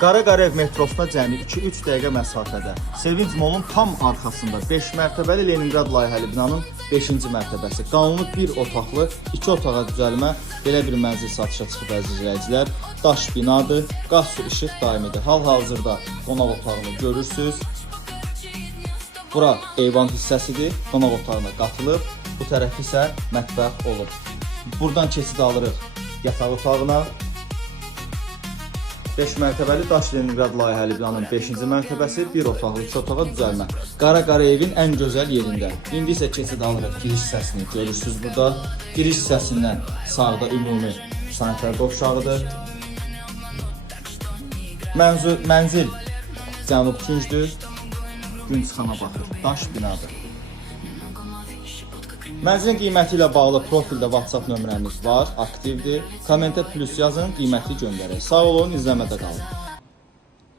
Qaraqara ev metrosuna cəmi 2-3 dəqiqə məsafədə. Sevinç Mall'un tam arxasında 5 mərtəbəli Leningrad layihəli binanın 5-ci mərtəbəsi. Qanuni 1 otaqlı, 2 otağa düzəlmə belə bir mənzil satışa çıxıb əziz izləyicilər. Daş binadır, qaz, su, işıq daimidir. Hal-hazırda qonaq otağını görürsüz. Bura eyvan hissəsidir, qonaq otağına qatılıb. Bu tərəf isə mətbəx olur. Buradan keçid alırıq yataq otağına. 5 mərtəbəli Daş Leningrad layihəli binanın 5-ci mərtəbəsi, 1 otaqlı 2 otağa düzəlmə. Qaraqara evin ən gözəl yerində. İndi isə keçid alırıq giriş hissəsini görürsüz burada. Giriş hissəsindən sağda ümumi sanitar qovşağıdır. Mənzil cənub küncdür. Gün çıxana baxır. Daş binadır. Mənzilin qiyməti ilə bağlı profildə WhatsApp nömrəmiz var, aktivdir. Kommentə plus yazın, qiyməti göndərək. Sağ olun, izləmədə qalın.